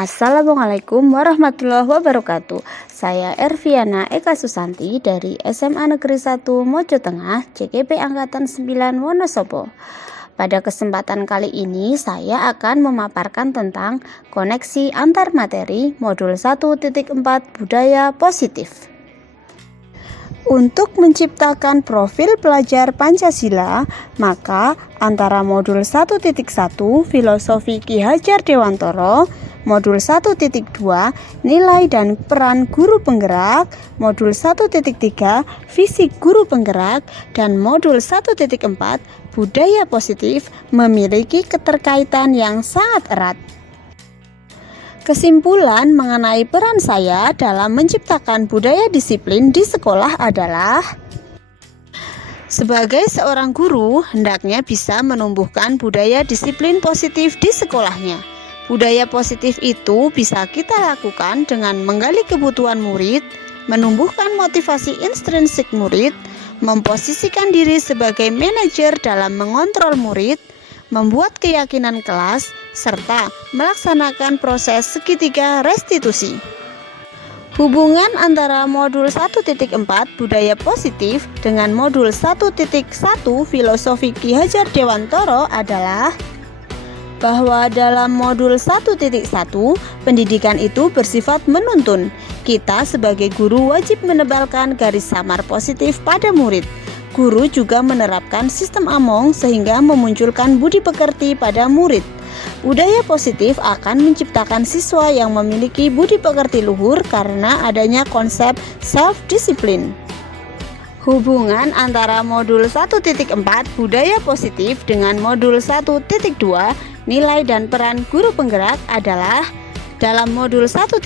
Assalamualaikum warahmatullahi wabarakatuh. Saya Erviana Eka Susanti dari SMA Negeri 1 Mojo Tengah, CGP Angkatan 9 Wonosobo. Pada kesempatan kali ini saya akan memaparkan tentang koneksi antar materi modul 1.4 budaya positif. Untuk menciptakan profil pelajar Pancasila, maka antara modul 1.1 Filosofi Ki Hajar Dewantara, modul 1.2 Nilai dan Peran Guru Penggerak, modul 1.3 Fisik Guru Penggerak, dan modul 1.4 Budaya Positif memiliki keterkaitan yang sangat erat. Kesimpulan mengenai peran saya dalam menciptakan budaya disiplin di sekolah adalah: sebagai seorang guru, hendaknya bisa menumbuhkan budaya disiplin positif di sekolahnya. Budaya positif itu bisa kita lakukan dengan menggali kebutuhan murid, menumbuhkan motivasi intrinsik murid, memposisikan diri sebagai manajer dalam mengontrol murid, membuat keyakinan kelas, serta melaksanakan proses segitiga restitusi. Hubungan antara modul 1.4 budaya positif dengan modul 1.1 filosofi Ki Hajar Dewantara adalah bahwa dalam modul 1.1 pendidikan itu bersifat menuntun. Kita sebagai guru wajib menebalkan garis samar positif pada murid. Guru juga menerapkan sistem Among sehingga memunculkan budi pekerti pada murid. Budaya positif akan menciptakan siswa yang memiliki budi pekerti luhur karena adanya konsep self-disiplin. Hubungan antara modul 1.4 budaya positif dengan modul 1.2 Nilai dan Peran Guru Penggerak adalah: dalam modul 1.2,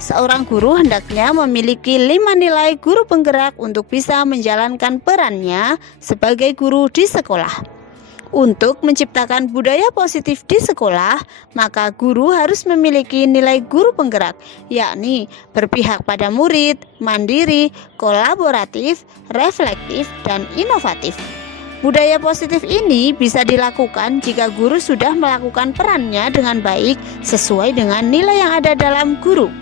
seorang guru hendaknya memiliki 5 nilai guru penggerak untuk bisa menjalankan perannya sebagai guru di sekolah. Untuk menciptakan budaya positif di sekolah, maka guru harus memiliki nilai guru penggerak, yakni berpihak pada murid, mandiri, kolaboratif, reflektif, dan inovatif. Budaya positif ini bisa dilakukan jika guru sudah melakukan perannya dengan baik sesuai dengan nilai yang ada dalam guru.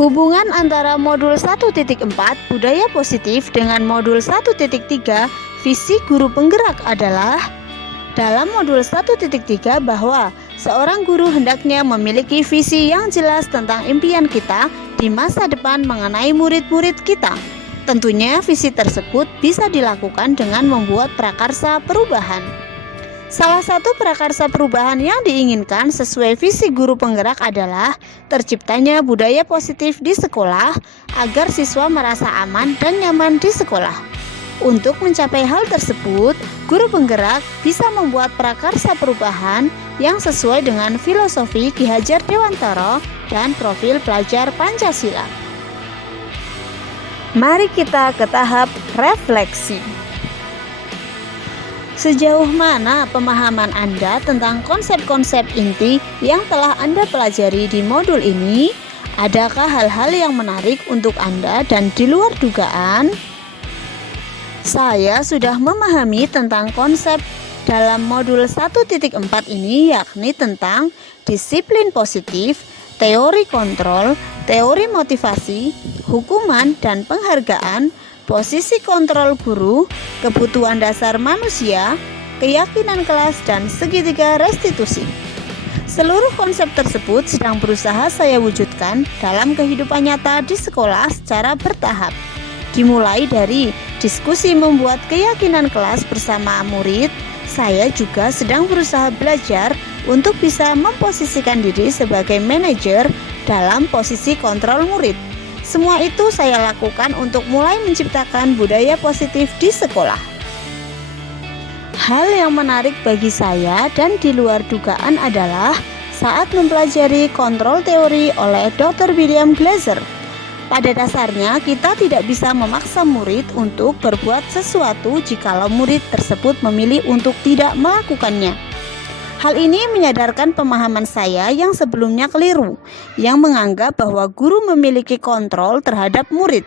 Hubungan antara modul 1.4 budaya positif dengan modul 1.3 visi guru penggerak adalah: dalam modul 1.3 bahwa seorang guru hendaknya memiliki visi yang jelas tentang impian kita di masa depan mengenai murid-murid kita. Tentunya visi tersebut bisa dilakukan dengan membuat prakarsa perubahan. Salah satu prakarsa perubahan yang diinginkan sesuai visi guru penggerak adalah terciptanya budaya positif di sekolah agar siswa merasa aman dan nyaman di sekolah. Untuk mencapai hal tersebut, guru penggerak bisa membuat prakarsa perubahan yang sesuai dengan filosofi Ki Hajar Dewantara dan profil pelajar Pancasila. Mari kita ke tahap refleksi. Sejauh mana pemahaman Anda tentang konsep-konsep inti yang telah Anda pelajari di modul ini? Adakah hal-hal yang menarik untuk Anda dan di luar dugaan? Saya sudah memahami tentang konsep dalam modul 1.4 ini, yakni tentang disiplin positif, teori kontrol, teori motivasi, hukuman dan penghargaan, posisi kontrol guru, kebutuhan dasar manusia, keyakinan kelas, dan segitiga restitusi. Seluruh konsep tersebut sedang berusaha saya wujudkan dalam kehidupan nyata di sekolah secara bertahap. Dimulai dari diskusi membuat keyakinan kelas bersama murid, saya juga sedang berusaha belajar untuk bisa memposisikan diri sebagai manajer dalam posisi kontrol murid. Semua itu saya lakukan untuk mulai menciptakan budaya positif di sekolah. Hal yang menarik bagi saya dan di luar dugaan adalah saat mempelajari kontrol teori oleh Dr. William Glasser. Pada dasarnya, kita tidak bisa memaksa murid untuk berbuat sesuatu jikalau murid tersebut memilih untuk tidak melakukannya. Hal ini menyadarkan pemahaman saya yang sebelumnya keliru, yang menganggap bahwa guru memiliki kontrol terhadap murid.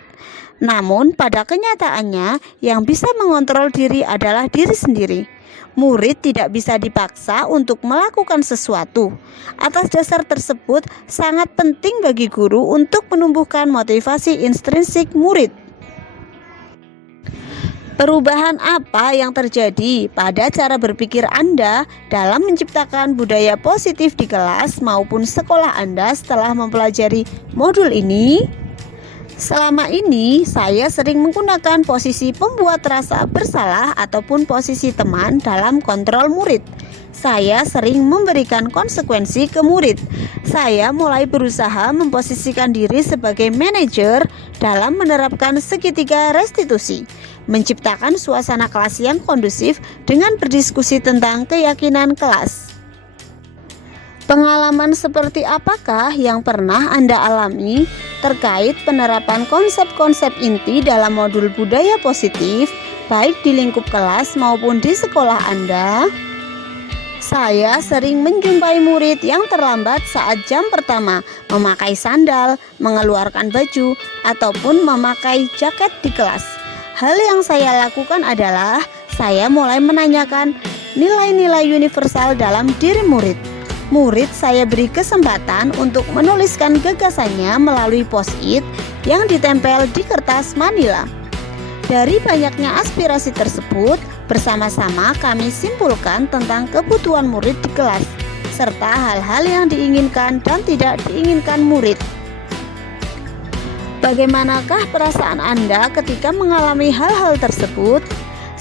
Namun, pada kenyataannya, yang bisa mengontrol diri adalah diri sendiri. Murid tidak bisa dipaksa untuk melakukan sesuatu. Atas dasar tersebut, sangat penting bagi guru untuk menumbuhkan motivasi intrinsik murid. Perubahan apa yang terjadi pada cara berpikir Anda dalam menciptakan budaya positif di kelas maupun sekolah Anda setelah mempelajari modul ini? Selama ini, saya sering menggunakan posisi pembuat rasa bersalah ataupun posisi teman dalam kontrol murid. Saya sering memberikan konsekuensi ke murid. Saya mulai berusaha memposisikan diri sebagai manajer dalam menerapkan segitiga restitusi, menciptakan suasana kelas yang kondusif dengan berdiskusi tentang keyakinan kelas. Pengalaman seperti apakah yang pernah Anda alami terkait penerapan konsep-konsep inti dalam modul budaya positif, baik di lingkup kelas maupun di sekolah Anda? Saya sering menjumpai murid yang terlambat saat jam pertama, memakai sandal, mengeluarkan baju, ataupun memakai jaket di kelas. Hal yang saya lakukan adalah saya mulai menanyakan nilai-nilai universal dalam diri murid. Murid saya beri kesempatan untuk menuliskan gagasannya melalui post-it yang ditempel di kertas manila. Dari banyaknya aspirasi tersebut, bersama-sama kami simpulkan tentang kebutuhan murid di kelas, serta hal-hal yang diinginkan dan tidak diinginkan murid. Bagaimanakah perasaan Anda ketika mengalami hal-hal tersebut?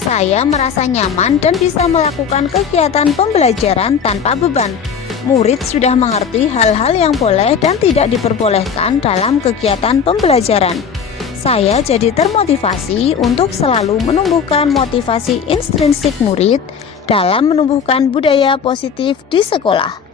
Saya merasa nyaman dan bisa melakukan kegiatan pembelajaran tanpa beban. Murid sudah mengerti hal-hal yang boleh dan tidak diperbolehkan dalam kegiatan pembelajaran. Saya jadi termotivasi untuk selalu menumbuhkan motivasi intrinsik murid dalam menumbuhkan budaya positif di sekolah.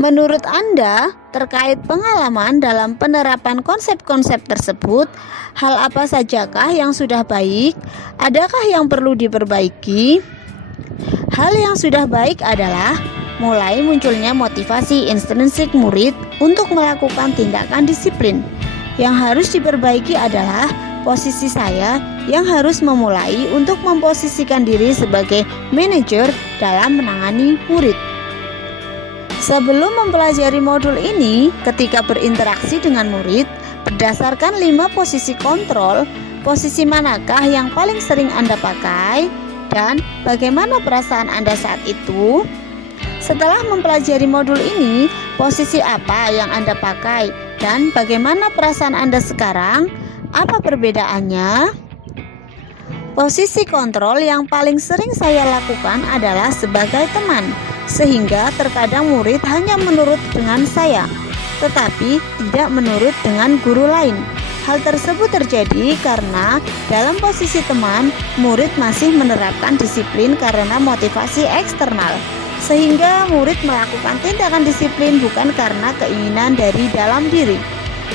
Menurut Anda, terkait pengalaman dalam penerapan konsep-konsep tersebut, hal apa sajakah yang sudah baik? Adakah yang perlu diperbaiki? Hal yang sudah baik adalah mulai munculnya motivasi intrinsik murid untuk melakukan tindakan disiplin. Yang harus diperbaiki adalah posisi saya yang harus memulai untuk memposisikan diri sebagai manajer dalam menangani murid. Sebelum mempelajari modul ini, ketika berinteraksi dengan murid, berdasarkan 5 posisi kontrol, posisi manakah yang paling sering Anda pakai dan bagaimana perasaan Anda saat itu? Setelah mempelajari modul ini, posisi apa yang Anda pakai? Dan bagaimana perasaan Anda sekarang? Apa perbedaannya? Posisi kontrol yang paling sering saya lakukan adalah sebagai teman, sehingga terkadang murid hanya menurut dengan saya, tetapi tidak menurut dengan guru lain. Hal tersebut terjadi karena dalam posisi teman, murid masih menerapkan disiplin karena motivasi eksternal, sehingga murid melakukan tindakan disiplin bukan karena keinginan dari dalam diri.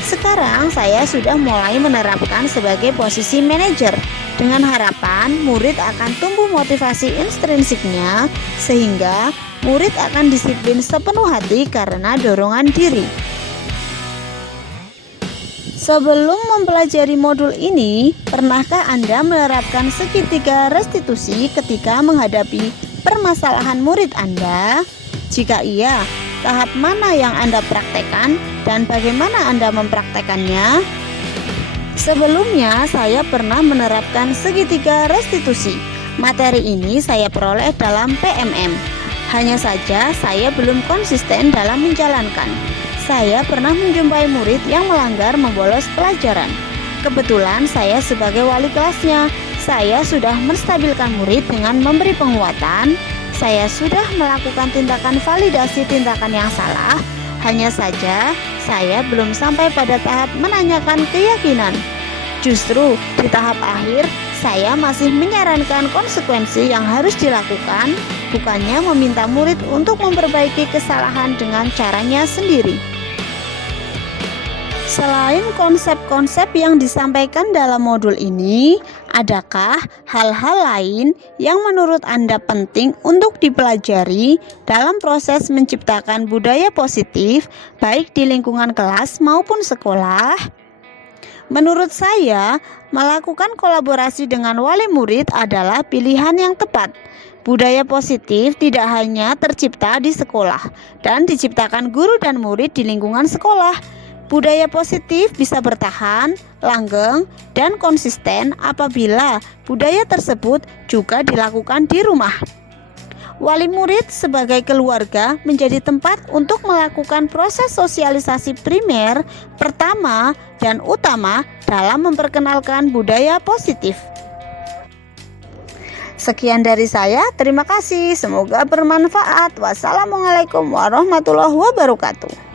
Sekarang saya sudah mulai menerapkan sebagai posisi manajer, dengan harapan murid akan tumbuh motivasi intrinsiknya, sehingga murid akan disiplin sepenuh hati karena dorongan diri. Sebelum mempelajari modul ini, pernahkah Anda menerapkan segitiga restitusi ketika menghadapi permasalahan murid Anda? Jika iya, tahap mana yang Anda praktekkan dan bagaimana Anda mempraktekannya? Sebelumnya, saya pernah menerapkan segitiga restitusi. Materi ini saya peroleh dalam PMM. Hanya saja, saya belum konsisten dalam menjalankan. Saya pernah menjumpai murid yang melanggar membolos pelajaran. Kebetulan saya sebagai wali kelasnya, saya sudah menstabilkan murid dengan memberi penguatan. Saya sudah melakukan tindakan validasi tindakan yang salah. Hanya saja, saya belum sampai pada tahap menanyakan keyakinan. Justru di tahap akhir, saya masih menyarankan konsekuensi yang harus dilakukan, bukannya meminta murid untuk memperbaiki kesalahan dengan caranya sendiri. Selain konsep-konsep yang disampaikan dalam modul ini, adakah hal-hal lain yang menurut Anda penting untuk dipelajari dalam proses menciptakan budaya positif, baik di lingkungan kelas maupun sekolah? Menurut saya, melakukan kolaborasi dengan wali murid adalah pilihan yang tepat. Budaya positif tidak hanya tercipta di sekolah dan diciptakan guru dan murid di lingkungan sekolah. Budaya positif bisa bertahan, langgeng, dan konsisten apabila budaya tersebut juga dilakukan di rumah. Wali murid sebagai keluarga menjadi tempat untuk melakukan proses sosialisasi primer, pertama, dan utama dalam memperkenalkan budaya positif. Sekian dari saya, terima kasih. Semoga bermanfaat. Wassalamualaikum warahmatullahi wabarakatuh.